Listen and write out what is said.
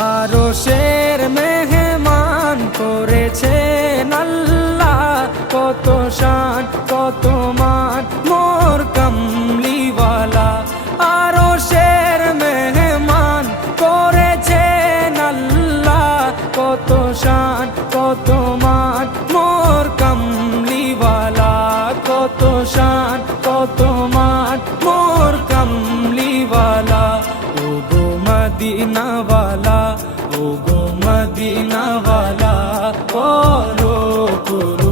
আরশের মেহমান করেছেন আল্লাহ, কত শান কত মান মোর কামলিওয়ালা। আরশের মেহমান করেছেন আল্লাহ, কত শান কত মান মোর কামলিওয়ালা, কত শান কত মান মোর কামলিওয়ালা। ও গো মদিনাওয়ালা, ও গো মদিনাওয়ালা, করো